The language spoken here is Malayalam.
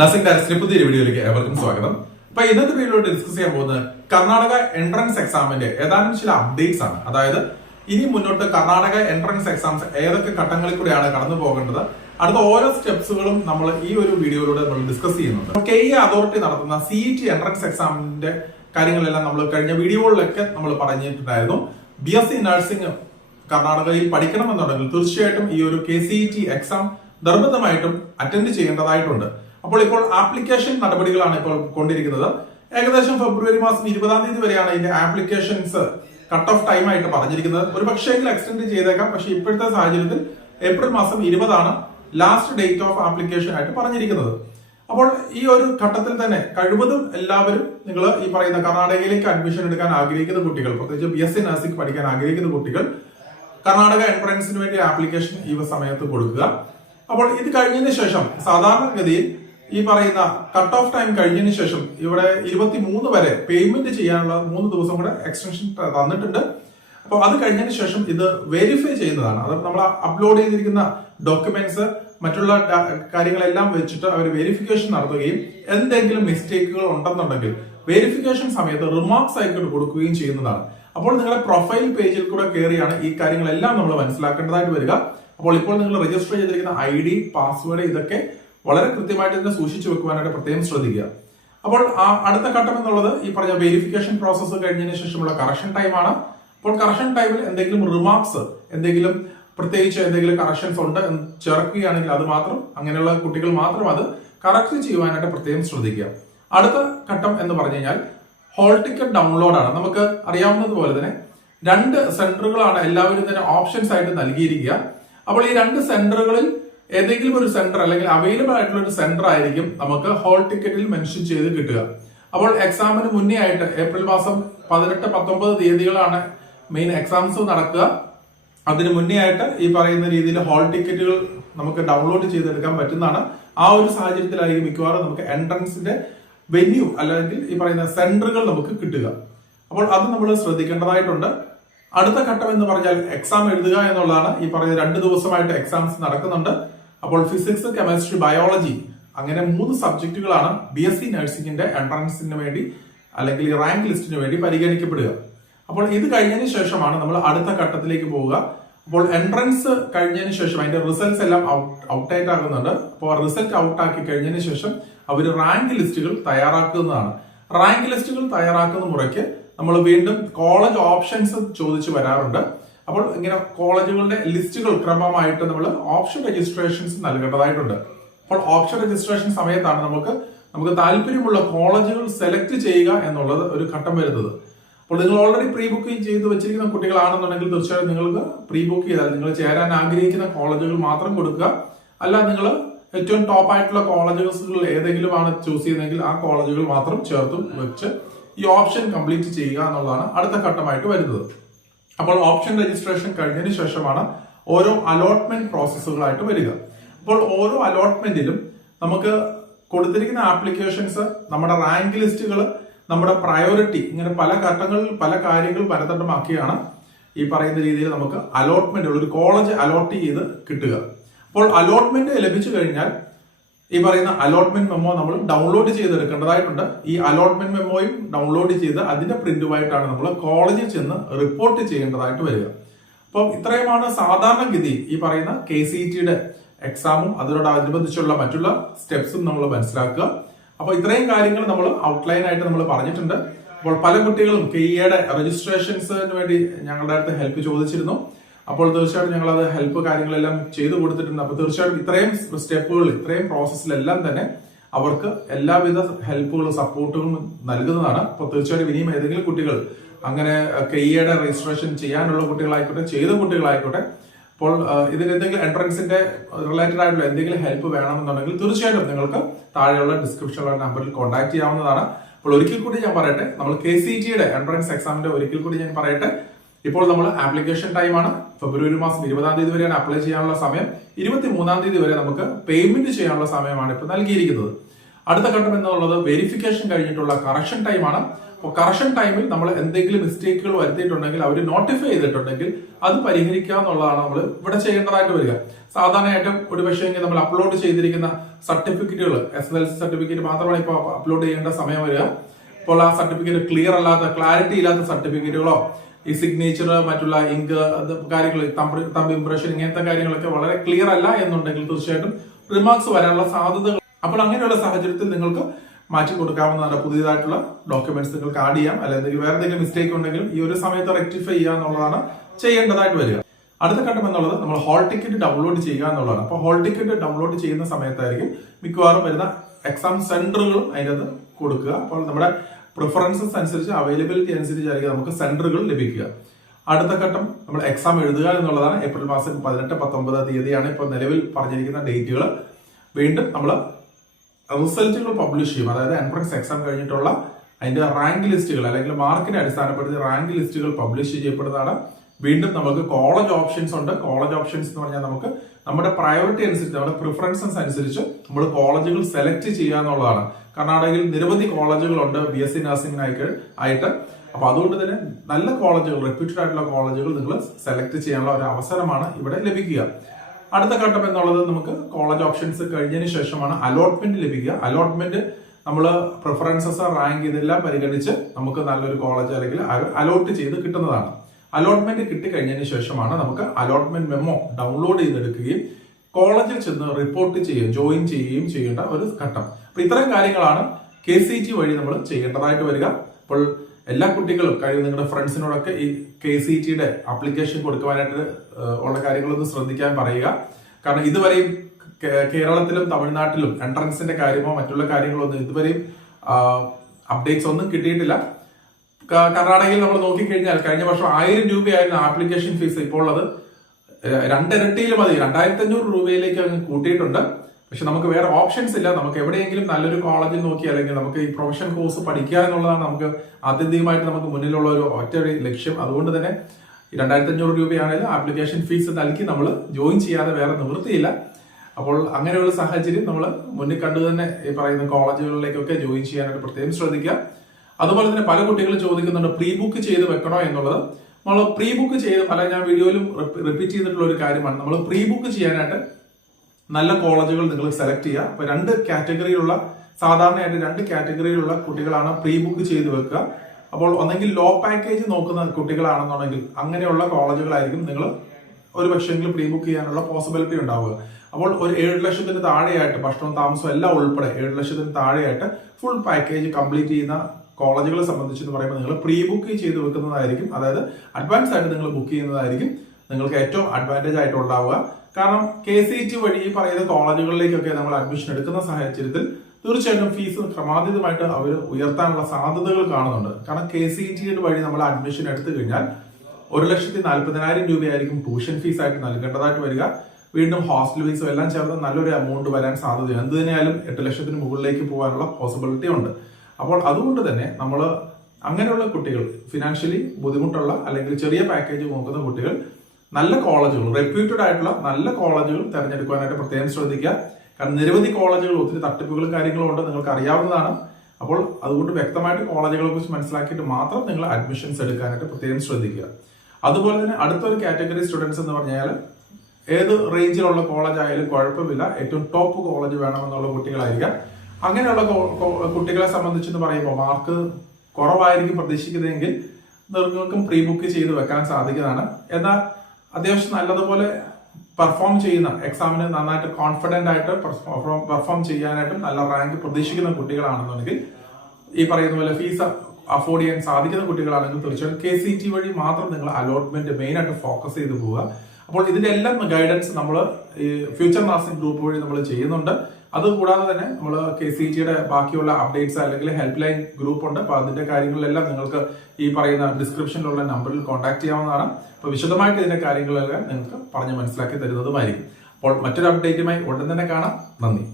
നസിംഗ് ഡയറക്ടറിന്റെ പുതിയൊരു വീഡിയോയിലേക്ക് ഏവർക്കും സ്വാഗതം. അപ്പൊ ഇന്നത്തെ വീഡിയോയിലൂടെ ഡിസ്കസ് ചെയ്യാൻ പോകുന്നത് കർണാടക എൻട്രൻസ് എക്സാമിന്റെ ഏതാനും ചില അപ്ഡേറ്റ്സ് ആണ്. അതായത് ഇനി മുന്നോട്ട് കർണാടക എൻട്രൻസ് എക്സാംസ് ഏതൊക്കെ ഘട്ടങ്ങളിൽ കൂടെയാണ് കടന്നു പോകേണ്ടത്, അടുത്ത ഓരോ സ്റ്റെപ്സുകളും നമ്മൾ ഈ ഒരു വീഡിയോയിലൂടെ നമ്മൾ ഡിസ്കസ് ചെയ്യുന്നുണ്ട്. KE അതോറിറ്റി നടത്തുന്ന CET എൻട്രൻസ് എക്സാമിന്റെ കാര്യങ്ങളെല്ലാം നമ്മൾ കഴിഞ്ഞ വീഡിയോകളിലൊക്കെ നമ്മൾ പറഞ്ഞിട്ടുണ്ടായിരുന്നു. BSc നഴ്സിംഗ് കർണാടകയിൽ പഠിക്കണമെന്നുണ്ടെങ്കിൽ തീർച്ചയായിട്ടും ഈ ഒരു KCET എക്സാം നിർബന്ധമായിട്ടും അറ്റൻഡ് ചെയ്യേണ്ടതായിട്ടുണ്ട്. ഇപ്പോൾ ആപ്ലിക്കേഷൻ നടപടികളാണ് ഇപ്പോൾ കൊണ്ടിരിക്കുന്നത്. ഏകദേശം ഫെബ്രുവരി മാസം 20-ാം തീയതി വരെയാണ് ഇതിന്റെ ആപ്ലിക്കേഷൻസ് കട്ട് ഓഫ് ടൈം ആയിട്ട് പറഞ്ഞിരിക്കുന്നത്. ഒരു പക്ഷേ എക്സ്റ്റെൻഡ് ചെയ്തേക്കാം. പക്ഷേ ഇപ്പോഴത്തെ സാഹചര്യത്തിൽ ഏപ്രിൽ മാസം 20 ലാസ്റ്റ് ഡേറ്റ് ഓഫ് ആപ്ലിക്കേഷൻ ആയിട്ട് പറഞ്ഞിരിക്കുന്നത്. അപ്പോൾ ഈ ഒരു ഘട്ടത്തിൽ തന്നെ കഴിവതും എല്ലാവരും നിങ്ങൾ ഈ പറയുന്ന കർണാടകയിലേക്ക് അഡ്മിഷൻ എടുക്കാൻ ആഗ്രഹിക്കുന്ന കുട്ടികൾ, പ്രത്യേകിച്ച് BSc നഴ്സിംഗ് പഠിക്കാൻ ആഗ്രഹിക്കുന്ന കുട്ടികൾ കർണാടക എൻട്രൻസിന് വേണ്ടി ആപ്ലിക്കേഷൻ ഈ സമയത്ത് കൊടുക്കുക. അപ്പോൾ ഇത് കഴിഞ്ഞതിന് ശേഷം സാധാരണഗതിയിൽ ഈ പറയുന്ന കട്ട് ഓഫ് ടൈം കഴിഞ്ഞതിന് ശേഷം ഇവിടെ 23 വരെ പേയ്മെന്റ് ചെയ്യാനുള്ള 3 ദിവസം കൂടെ എക്സ്റ്റൻഷൻ തന്നിട്ടുണ്ട്. അപ്പോൾ അത് കഴിഞ്ഞതിന് ശേഷം ഇത് വെരിഫൈ ചെയ്യുന്നതാണ്. അത് നമ്മൾ അപ്ലോഡ് ചെയ്തിരിക്കുന്ന ഡോക്യുമെന്റ്സ് മറ്റുള്ള കാര്യങ്ങളെല്ലാം വെച്ചിട്ട് അവർ വെരിഫിക്കേഷൻ നടത്തുകയും എന്തെങ്കിലും മിസ്റ്റേക്കുകൾ ഉണ്ടെന്നുണ്ടെങ്കിൽ വെരിഫിക്കേഷൻ സമയത്ത് റിമാർക്സ് ആയിട്ട് കൊടുക്കുകയും ചെയ്യുന്നതാണ്. അപ്പോൾ നിങ്ങളുടെ പ്രൊഫൈൽ പേജിൽ കൂടെ കയറിയാണ് ഈ കാര്യങ്ങളെല്ലാം നമ്മൾ മനസ്സിലാക്കേണ്ടതായിട്ട് വരിക. അപ്പോൾ ഇപ്പോൾ നിങ്ങൾ രജിസ്റ്റർ ചെയ്തിരിക്കുന്ന ID, പാസ്വേഡ് ഇതൊക്കെ വളരെ കൃത്യമായിട്ട് തന്നെ സൂക്ഷിച്ചു വെക്കുവാനായിട്ട് പ്രത്യേകം ശ്രദ്ധിക്കുക. അപ്പോൾ അടുത്ത ഘട്ടം എന്നുള്ളത് ഈ പറഞ്ഞ വെരിഫിക്കേഷൻ പ്രോസസ്സ് കഴിഞ്ഞതിന് ശേഷമുള്ള കറക്ഷൻ ടൈമാണ്. അപ്പോൾ കറക്ഷൻ ടൈമിൽ എന്തെങ്കിലും റിമാർക്സ്, എന്തെങ്കിലും പ്രത്യേകിച്ച് എന്തെങ്കിലും കറക്ഷൻസ് ഉണ്ട് ചേർക്കുകയാണെങ്കിൽ അത് മാത്രം, അങ്ങനെയുള്ള കുട്ടികൾ മാത്രം അത് കറക്റ്റ് ചെയ്യുവാനായിട്ട് പ്രത്യേകം ശ്രദ്ധിക്കുക. അടുത്ത ഘട്ടം എന്ന് പറഞ്ഞു കഴിഞ്ഞാൽ ഹോൾ ടിക്കറ്റ് ഡൗൺലോഡ് ആണ്. നമുക്ക് അറിയാവുന്നതുപോലെ തന്നെ 2 സെന്ററുകളാണ് എല്ലാവരും തന്നെ ഓപ്ഷൻസ് ആയിട്ട് നൽകിയിരിക്കുക. അപ്പോൾ ഈ 2 സെന്ററുകളിൽ ഏതെങ്കിലും ഒരു സെന്റർ അല്ലെങ്കിൽ അവൈലബിൾ ആയിട്ടുള്ള ഒരു സെന്റർ ആയിരിക്കും നമുക്ക് ഹോൾ ടിക്കറ്റിൽ മെൻഷൻ ചെയ്ത് കിട്ടുക. അപ്പോൾ എക്സാമിന് മുന്നേ ആയിട്ട് ഏപ്രിൽ മാസം 18-19 തീയതികളാണ് മെയിൻ എക്സാംസ് നടക്കുക. അതിന് മുന്നേ ആയിട്ട് ഈ പറയുന്ന രീതിയിൽ ഹോൾ ടിക്കറ്റുകൾ നമുക്ക് ഡൗൺലോഡ് ചെയ്തെടുക്കാൻ പറ്റുന്നതാണ്. ആ ഒരു സാഹചര്യത്തിലായിരിക്കും മിക്കവാറും നമുക്ക് എൻട്രൻസിന്റെ വെന്യൂ അല്ലെങ്കിൽ ഈ പറയുന്ന സെന്ററുകൾ നമുക്ക് കിട്ടുക. അപ്പോൾ അത് നമ്മൾ ശ്രദ്ധിക്കേണ്ടതായിട്ടുണ്ട്. അടുത്ത ഘട്ടം എന്ന് പറഞ്ഞാൽ എക്സാം എഴുതുക എന്നുള്ളതാണ്. ഈ പറയുന്ന 2 ദിവസമായിട്ട് എക്സാംസ് നടക്കുന്നുണ്ട്. അപ്പോൾ ഫിസിക്സ്, കെമിസ്ട്രി, ബയോളജി അങ്ങനെ 3 സബ്ജക്റ്റുകളാണ് BSc നഴ്സിംഗിന്റെ എൻട്രൻസിന് വേണ്ടി അല്ലെങ്കിൽ റാങ്ക് ലിസ്റ്റിന് വേണ്ടി പരിഗണിക്കപ്പെടുക. അപ്പോൾ ഇത് കഴിഞ്ഞതിന് ശേഷമാണ് നമ്മൾ അടുത്ത ഘട്ടത്തിലേക്ക് പോവുക. അപ്പോൾ എൻട്രൻസ് കഴിഞ്ഞതിന് ശേഷം അതിന്റെ റിസൾട്ട്സ് എല്ലാം ഔട്ട് ആകുന്നുണ്ട്. അപ്പോൾ റിസൾട്ട് ഔട്ട് ആക്കി കഴിഞ്ഞതിന് ശേഷം അവർ റാങ്ക് ലിസ്റ്റുകൾ തയ്യാറാക്കുന്നതാണ്. റാങ്ക് ലിസ്റ്റുകൾ തയ്യാറാക്കുന്ന മുറയ്ക്ക് നമ്മൾ വീണ്ടും കോളേജ് ഓപ്ഷൻസ് ചോദിച്ചു വരാറുണ്ട്. അപ്പോൾ ഇങ്ങനെ കോളേജുകളുടെ ലിസ്റ്റുകൾ ക്രമമായിട്ട് നമ്മൾ ഓപ്ഷൻ രജിസ്ട്രേഷൻസ് നൽകേണ്ടതായിട്ടുണ്ട്. അപ്പോൾ ഓപ്ഷൻ രജിസ്ട്രേഷൻ സമയത്താണ് നമുക്ക് താല്പര്യമുള്ള കോളേജുകൾ സെലക്ട് ചെയ്യുക എന്നുള്ളത് ഒരു ഘട്ടം വരുന്നത്. അപ്പോൾ നിങ്ങൾ ഓൾറെഡി പ്രീ ബുക്കിംഗ് ചെയ്ത് വെച്ചിരിക്കുന്ന കുട്ടികളാണെന്നുണ്ടെങ്കിൽ തീർച്ചയായും നിങ്ങൾക്ക് പ്രീ ബുക്ക് ചെയ്താൽ നിങ്ങൾ ചേരാൻ ആഗ്രഹിക്കുന്ന കോളേജുകൾ മാത്രം കൊടുക്കുക. അല്ല, നിങ്ങൾ ഏറ്റവും ടോപ്പ് ആയിട്ടുള്ള കോളേജുകൾ ഏതെങ്കിലും ആണ് ചൂസ് ചെയ്യുന്നതെങ്കിൽ ആ കോളേജുകൾ മാത്രം ചേർത്തും വെച്ച് ഈ ഓപ്ഷൻ കംപ്ലീറ്റ് ചെയ്യുക എന്നുള്ളതാണ് അടുത്ത ഘട്ടമായിട്ട് വരുന്നത്. അപ്പോൾ ഓപ്ഷൻ രജിസ്ട്രേഷൻ കഴിഞ്ഞതിന് ശേഷമാണ് ഓരോ അലോട്ട്മെന്റ് പ്രോസസ്സുകളായിട്ട് വരിക. അപ്പോൾ ഓരോ അലോട്ട്മെന്റിലും നമുക്ക് കൊടുത്തിരിക്കുന്ന ആപ്ലിക്കേഷൻസ്, നമ്മുടെ റാങ്ക് ലിസ്റ്റുകൾ, നമ്മുടെ പ്രയോറിറ്റി, ഇങ്ങനെ പല ഘട്ടങ്ങളിൽ പല കാര്യങ്ങൾ പരതട്ടമാക്കിയാണ് ഈ പറയുന്ന രീതിയിൽ നമുക്ക് അലോട്ട്മെന്റ് ഒരു കോളേജ് അലോട്ട് ചെയ്ത് കിട്ടുക. അപ്പോൾ അലോട്ട്മെന്റ് ലഭിച്ചു കഴിഞ്ഞാൽ ഈ പറയുന്ന അലോട്ട്മെന്റ് മെമ്മോ നമ്മൾ ഡൗൺലോഡ് ചെയ്തെടുക്കേണ്ടതായിട്ടുണ്ട്. ഈ അലോട്ട്മെന്റ് മെമ്മോയും ഡൗൺലോഡ് ചെയ്ത് അതിന്റെ പ്രിന്റുമായിട്ടാണ് നമ്മൾ കോളേജിൽ ചെന്ന് റിപ്പോർട്ട് ചെയ്യേണ്ടതായിട്ട് വരിക. അപ്പം ഇത്രയുമാണ് സാധാരണഗതി ഈ പറയുന്ന KCETയുടെ എക്സാമും അതിനോടനുബന്ധിച്ചുള്ള മറ്റുള്ള സ്റ്റെപ്സും നമ്മൾ മനസ്സിലാക്കുക. അപ്പോൾ ഇത്രയും കാര്യങ്ങൾ നമ്മൾ ഔട്ട്ലൈൻ ആയിട്ട് നമ്മൾ പറഞ്ഞിട്ടുണ്ട്. അപ്പോൾ പല കുട്ടികളും KEയുടെ രജിസ്ട്രേഷൻസിന് വേണ്ടി ഞങ്ങളുടെ അടുത്ത് ഹെൽപ്പ് ചോദിച്ചിരുന്നു. അപ്പോൾ തീർച്ചയായിട്ടും ഞങ്ങൾ അത് ഹെൽപ്പ് കാര്യങ്ങളെല്ലാം ചെയ്തു കൊടുത്തിട്ടുണ്ട്. അപ്പോൾ തീർച്ചയായിട്ടും ഇത്രയും സ്റ്റെപ്പുകൾ, ഇത്രയും പ്രോസസ്സിലെല്ലാം തന്നെ അവർക്ക് എല്ലാവിധ ഹെൽപ്പുകളും സപ്പോർട്ടുകളും നൽകുന്നതാണ്. അപ്പോൾ തീർച്ചയായിട്ടും ഇനിയും ഏതെങ്കിലും കുട്ടികൾ അങ്ങനെ KEയുടെ രജിസ്ട്രേഷൻ ചെയ്യാനുള്ള കുട്ടികളായിക്കോട്ടെ, ചെയ്ത കുട്ടികളായിക്കോട്ടെ, അപ്പോൾ ഇതിന് എന്തെങ്കിലും എൻട്രൻസിന്റെ റിലേറ്റഡ് ആയിട്ടുള്ള എന്തെങ്കിലും ഹെൽപ്പ് വേണമെന്നുണ്ടെങ്കിൽ തീർച്ചയായിട്ടും നിങ്ങൾക്ക് താഴെയുള്ള ഡിസ്ക്രിപ്ഷനുള്ള നമ്പറിൽ കോൺടാക്ട് ചെയ്യാവുന്നതാണ്. അപ്പോൾ ഒരിക്കൽ കൂടി ഞാൻ പറയട്ടെ, നമ്മൾ KCETയുടെ എൻട്രൻസ് എക്സാമിന്റെ ഒരിക്കൽ കൂടി ഞാൻ പറയട്ടെ, ഇപ്പോൾ നമ്മൾ ആപ്ലിക്കേഷൻ ടൈമാണ് ഫെബ്രുവരി മാസം 20-ാം തീയതി വരെയാണ് അപ്ലൈ ചെയ്യാനുള്ള സമയം. 23-ാം തീയതി വരെ നമുക്ക് പേയ്മെന്റ് ചെയ്യാനുള്ള സമയമാണ് ഇപ്പോൾ നൽകിയിരിക്കുന്നത്. അടുത്ത ഘട്ടം എന്നുള്ളത് വെരിഫിക്കേഷൻ കഴിഞ്ഞിട്ടുള്ള കറക്ഷൻ ടൈമാണ്. അപ്പോൾ കറക്ഷൻ ടൈമിൽ നമ്മൾ എന്തെങ്കിലും മിസ്റ്റേക്കുകൾ വരുത്തിയിട്ടുണ്ടെങ്കിൽ അവർ നോട്ടിഫൈ ചെയ്തിട്ടുണ്ടെങ്കിൽ അത് പരിഹരിക്കുക എന്നുള്ളതാണ് നമ്മൾ ഇവിടെ ചെയ്യേണ്ടതായിട്ട് വരിക. സാധാരണയായിട്ടും ഒരു പക്ഷേ നമ്മൾ അപ്ലോഡ് ചെയ്തിരിക്കുന്ന സർട്ടിഫിക്കറ്റുകൾ SSLC സർട്ടിഫിക്കറ്റ് മാത്രമാണ് ഇപ്പോൾ അപ്ലോഡ് ചെയ്യേണ്ട സമയം വരിക. അപ്പോൾ ആ സർട്ടിഫിക്കറ്റ് ക്ലിയർ അല്ലാത്ത, ക്ലാരിറ്റി ഇല്ലാത്ത സർട്ടിഫിക്കറ്റുകളോ ഈ സിഗ്നേച്ചർ, മറ്റുള്ള ഇങ്ക് കാര്യങ്ങൾ, തമ്പ് ഇംപ്രഷൻ, ഇങ്ങനത്തെ കാര്യങ്ങളൊക്കെ വളരെ ക്ലിയർ അല്ല എന്നുണ്ടെങ്കിൽ തീർച്ചയായിട്ടും റിമാർക്സ് വരാനുള്ള സാധ്യതകൾ. അപ്പോൾ അങ്ങനെയുള്ള സാഹചര്യത്തിൽ നിങ്ങൾക്ക് മാറ്റി കൊടുക്കാവുന്നതാണ്. പുതിയതായിട്ടുള്ള ഡോക്യുമെന്റ്സ് നിങ്ങൾക്ക് ആഡ് ചെയ്യാം, അല്ലെങ്കിൽ വേറെ എന്തെങ്കിലും മിസ്റ്റേക്ക് ഉണ്ടെങ്കിലും ഈ ഒരു സമയത്ത് റെക്ടിഫൈ ചെയ്യുക എന്നുള്ളതാണ് ചെയ്യേണ്ടതായിട്ട് വരിക. അടുത്ത ഘട്ടം എന്നുള്ളത് നമ്മൾ ഹോൾ ടിക്കറ്റ് ഡൗൺലോഡ് ചെയ്യുക എന്നുള്ളതാണ്. അപ്പോൾ ഹോൾ ടിക്കറ്റ് ഡൗൺലോഡ് ചെയ്യുന്ന സമയത്തായിരിക്കും മിക്കവാറും വരുന്ന എക്സാം സെന്ററുകളും അതിനകത്ത് കൊടുക്കുക. അപ്പോൾ നമ്മുടെ പ്രിഫറൻസസ് അനുസരിച്ച്, അവൈലബിലിറ്റി അനുസരിച്ചായിരിക്കും നമുക്ക് സെന്ററുകൾ ലഭിക്കുക. അടുത്ത ഘട്ടം നമ്മൾ എക്സാം എഴുതുക എന്നുള്ളതാണ്. ഏപ്രിൽ മാസം 18, 19 തീയതിയാണ് ഇപ്പോൾ നിലവിൽ പറഞ്ഞിരിക്കുന്ന ഡേറ്റുകൾ. വീണ്ടും നമ്മൾ റിസൾട്ടുകൾ പബ്ലിഷ് ചെയ്യും. അതായത് എൻട്രൻസ് എക്സാം കഴിഞ്ഞിട്ടുള്ള അതിന്റെ റാങ്ക് ലിസ്റ്റുകൾ അല്ലെങ്കിൽ മാർക്കിനെ അടിസ്ഥാനപ്പെടുത്തി റാങ്ക് ലിസ്റ്റുകൾ പബ്ലിഷ് ചെയ്യപ്പെടുന്നതാണ്. വീണ്ടും നമുക്ക് കോളേജ് ഓപ്ഷൻസ് ഉണ്ട്. കോളേജ് ഓപ്ഷൻസ് എന്ന് പറഞ്ഞാൽ നമുക്ക് നമ്മുടെ പ്രയോറിറ്റി അനുസരിച്ച്, നമ്മുടെ പ്രിഫറൻസസ് അനുസരിച്ച് നമ്മൾ കോളേജുകൾ സെലക്ട് ചെയ്യുക എന്നുള്ളതാണ്. കർണാടകയിൽ നിരവധി കോളേജുകളുണ്ട് BSc നഴ്സിംഗിനായിട്ട്. അപ്പൊ അതുകൊണ്ട് തന്നെ നല്ല കോളേജുകൾ, റെപ്യൂട്ടഡ് ആയിട്ടുള്ള കോളേജുകൾ നിങ്ങൾ സെലക്ട് ചെയ്യാനുള്ള ഒരു അവസരമാണ് ഇവിടെ ലഭിക്കുക. അടുത്ത ഘട്ടം എന്നുള്ളത് നമുക്ക് കോളേജ് ഓപ്ഷൻസ് കഴിഞ്ഞതിന് ശേഷമാണ് അലോട്ട്മെന്റ് ലഭിക്കുക. അലോട്ട്മെന്റ് നമ്മൾ പ്രിഫറൻസസ്, റാങ്ക് ഇതെല്ലാം പരിഗണിച്ച് നമുക്ക് നല്ലൊരു കോളേജ് അല്ലെങ്കിൽ അലോട്ട് ചെയ്ത് കിട്ടുന്നതാണ്. അലോട്ട്മെന്റ് കിട്ടിക്കഴിഞ്ഞതിന് ശേഷമാണ് നമുക്ക് അലോട്ട്മെന്റ് മെമ്മോ ഡൗൺലോഡ് ചെയ്തെടുക്കുകയും കോളേജിൽ ചെന്ന് റിപ്പോർട്ട് ചെയ്യുകയും ജോയിൻ ചെയ്യുകയും ചെയ്യേണ്ട ഒരു ഘട്ടം. അപ്പൊ ഇത്തരം കാര്യങ്ങളാണ് KCET വഴി നമ്മൾ ചെയ്യേണ്ടതായിട്ട് വരിക. അപ്പോൾ എല്ലാ കുട്ടികളും നിങ്ങളുടെ ഫ്രണ്ട്സിനോടൊക്കെ ഈ KCETയുടെ ആപ്ലിക്കേഷൻ കൊടുക്കുവാനായിട്ട് ഉള്ള കാര്യങ്ങളൊന്ന് ശ്രദ്ധിക്കാൻ പറയുക. കാരണം ഇതുവരെയും കേരളത്തിലും തമിഴ്നാട്ടിലും എൻട്രൻസിന്റെ കാര്യമോ മറ്റുള്ള കാര്യങ്ങളോ ഒന്നും ഇതുവരെയും അപ്ഡേറ്റ്സ് ഒന്നും കിട്ടിയിട്ടില്ല. കർണാടകയിൽ നമ്മൾ നോക്കിക്കഴിഞ്ഞാൽ കഴിഞ്ഞ വർഷം 1000 രൂപയായിരുന്നു ആപ്ലിക്കേഷൻ ഫീസ്. ഇപ്പോൾ അത് 2 ഇരട്ടിയിൽ മതി, 2500 രൂപയിലേക്ക് അങ്ങ് കൂട്ടിയിട്ടുണ്ട്. പക്ഷെ നമുക്ക് വേറെ ഓപ്ഷൻസ് ഇല്ല. നമുക്ക് എവിടെയെങ്കിലും നല്ലൊരു കോളേജിൽ നോക്കി, അല്ലെങ്കിൽ നമുക്ക് ഈ പ്രൊഫഷണൽ കോഴ്സ് പഠിക്കുക എന്നുള്ളതാണ് നമുക്ക് ആത്യന്തികമായിട്ട് നമുക്ക് മുന്നിലുള്ള ഒറ്റ ലക്ഷ്യം. അതുകൊണ്ട് തന്നെ 2500 രൂപയാണെങ്കിലും ആപ്ലിക്കേഷൻ ഫീസ് നൽകി നമ്മൾ ജോയിൻ ചെയ്യാതെ വേറെ നിവൃത്തിയില്ല. അപ്പോൾ അങ്ങനെയുള്ള സാഹചര്യം നമ്മൾ മുന്നിൽ കണ്ടു തന്നെ ഈ പറയുന്ന കോളേജുകളിലേക്കൊക്കെ ജോയിൻ ചെയ്യാനായിട്ട് പ്രത്യേകം ശ്രദ്ധിക്കുക. അതുപോലെ തന്നെ പല കുട്ടികളും ചോദിക്കുന്നുണ്ട് പ്രീ ബുക്ക് ചെയ്ത് വെക്കണോ എന്നുള്ളത്. നമ്മൾ പ്രീ ബുക്ക് ചെയ്ത് ഞാൻ വീഡിയോയിലും റിപ്പീറ്റ് ചെയ്തിട്ടുള്ള ഒരു കാര്യമാണ്. നമ്മൾ പ്രീ ബുക്ക് ചെയ്യാനായിട്ട് നല്ല കോളേജുകൾ നിങ്ങൾ സെലക്ട് ചെയ്യുക. അപ്പൊ സാധാരണയായിട്ട് 2 കാറ്റഗറിയിലുള്ള കുട്ടികളാണ് പ്രീ ബുക്ക് ചെയ്ത് വെക്കുക. അപ്പോൾ ഒന്നെങ്കിൽ ലോ പാക്കേജ് നോക്കുന്ന കുട്ടികളാണെന്നുണ്ടെങ്കിൽ അങ്ങനെയുള്ള കോളേജുകളായിരിക്കും നിങ്ങൾ ഒരു പക്ഷെങ്കിലും പ്രീ ബുക്ക് ചെയ്യാനുള്ള പോസിബിലിറ്റി ഉണ്ടാവുക. അപ്പോൾ ഒരു 7 ലക്ഷത്തിന് താഴെയായിട്ട്, ഭക്ഷണവും താമസവും എല്ലാം ഉൾപ്പെടെ 7 ലക്ഷത്തിന് താഴെയായിട്ട് ഫുൾ പാക്കേജ് കംപ്ലീറ്റ് ചെയ്യുന്ന കോളേജുകളെ സംബന്ധിച്ച് പറയുമ്പോൾ നിങ്ങൾ പ്രീ ബുക്ക് ചെയ്ത് വെക്കുന്നതായിരിക്കും, അതായത് അഡ്വാൻസ് ആയിട്ട് നിങ്ങൾ ബുക്ക് ചെയ്യുന്നതായിരിക്കും നിങ്ങൾക്ക് ഏറ്റവും അഡ്വാൻറ്റേജ് ആയിട്ട് ഉണ്ടാവുക. കാരണം KCET വഴി ഈ പറയുന്ന കോളേജുകളിലേക്കൊക്കെ നമ്മൾ അഡ്മിഷൻ എടുക്കുന്ന സാഹചര്യത്തിൽ തീർച്ചയായിട്ടും ഫീസ് ക്രമാതീതമായിട്ട് അവർ ഉയർത്താനുള്ള സാധ്യതകൾ കാണുന്നുണ്ട്. കാരണം KCET വഴി നമ്മൾ അഡ്മിഷൻ എടുത്തു കഴിഞ്ഞാൽ 1,40,000 രൂപയായിരിക്കും ട്യൂഷൻ ഫീസ് ആയിട്ട് നൽകേണ്ടതായിട്ട് വരിക. വീണ്ടും ഹോസ്റ്റൽ ഫീസും എല്ലാം ചേർന്ന് നല്ലൊരു എമൗണ്ട് വരാൻ സാധ്യതയാണ്. എന്ത് തന്നെയായാലും 8 ലക്ഷത്തിന് മുകളിലേക്ക് പോകാനുള്ള പോസിബിലിറ്റി ഉണ്ട്. അപ്പോൾ അതുകൊണ്ട് തന്നെ നമ്മൾ അങ്ങനെയുള്ള കുട്ടികൾ, ഫിനാൻഷ്യലി ബുദ്ധിമുട്ടുള്ള അല്ലെങ്കിൽ ചെറിയ പാക്കേജ് നോക്കുന്ന കുട്ടികൾ നല്ല കോളേജുകൾ, റെപ്യൂട്ടഡ് ആയിട്ടുള്ള നല്ല കോളേജുകൾ തിരഞ്ഞെടുക്കാനായിട്ട് പ്രത്യേകം ശ്രദ്ധിക്കുക. കാരണം നിരവധി കോളേജുകൾ, ഒത്തിരി തട്ടിപ്പുകളും കാര്യങ്ങളും ഉണ്ട്, നിങ്ങൾക്ക് അറിയാവുന്നതാണ്. അപ്പോൾ അതുകൊണ്ട് വ്യക്തമായിട്ട് കോളേജുകളെ കുറിച്ച് മനസ്സിലാക്കിയിട്ട് മാത്രം നിങ്ങൾ അഡ്മിഷൻസ് എടുക്കാനായിട്ട് പ്രത്യേകം ശ്രദ്ധിക്കുക. അതുപോലെ തന്നെ അടുത്തൊരു കാറ്റഗറി സ്റ്റുഡൻസ് എന്ന് പറഞ്ഞാൽ ഏത് റേഞ്ചിലുള്ള കോളേജ് ആയാലും കുഴപ്പമില്ല, ഏറ്റവും ടോപ്പ് കോളേജ് വേണമെന്നുള്ള കുട്ടികളായിരിക്കാം. അങ്ങനെയുള്ള കുട്ടികളെ സംബന്ധിച്ചെന്ന് പറയുമ്പോൾ മാർക്ക് കുറവായിരിക്കും പ്രതീക്ഷിക്കുന്നതെങ്കിൽ നിങ്ങൾക്കും പ്രീ ബുക്ക് ചെയ്ത് വെക്കാൻ സാധിക്കുന്നതാണ്. എന്നാൽ അത്യാവശ്യം നല്ലതുപോലെ പെർഫോം ചെയ്യുന്ന, എക്സാമിന് നന്നായിട്ട് കോൺഫിഡന്റ് ആയിട്ട് പെർഫോം ചെയ്യാനായിട്ടും നല്ല റാങ്ക് പ്രതീക്ഷിക്കുന്ന കുട്ടികളാണെന്നുണ്ടെങ്കിൽ, ഈ പറയുന്ന പോലെ ഫീസ് അഫോർഡ് ചെയ്യാൻ സാധിക്കുന്ന കുട്ടികളാണെങ്കിൽ തീർച്ചയായും KCET വഴി മാത്രം നിങ്ങൾ അലോട്ട്മെന്റ് മെയിൻ ആയിട്ട് ഫോക്കസ് ചെയ്ത് പോവുക. അപ്പോൾ ഇതിന്റെ എല്ലാം ഗൈഡൻസ് നമ്മൾ ഈ ഫ്യൂച്ചർ നഴ്സിംഗ് ഗ്രൂപ്പ് വഴി നമ്മൾ ചെയ്യുന്നുണ്ട്. അതുകൂടാതെ തന്നെ നമ്മൾ KCETയുടെ ബാക്കിയുള്ള അപ്ഡേറ്റ്സ് അല്ലെങ്കിൽ ഹെൽപ്പ് ലൈൻ ഗ്രൂപ്പ് ഉണ്ട്. അപ്പൊ അതിന്റെ കാര്യങ്ങളിലെല്ലാം നിങ്ങൾക്ക് ഈ പറയുന്ന ഡിസ്ക്രിപ്ഷനിലുള്ള നമ്പറിൽ കോൺടാക്ട് ചെയ്യാവുന്നതാണ്. അപ്പൊ വിശദമായിട്ട് ഇതിന്റെ കാര്യങ്ങളെല്ലാം നിങ്ങൾക്ക് പറഞ്ഞ് മനസ്സിലാക്കി തരുന്നതുമായിരിക്കും. അപ്പോൾ മറ്റൊരു അപ്ഡേറ്റുമായി ഉടൻ തന്നെ കാണാം. നന്ദി.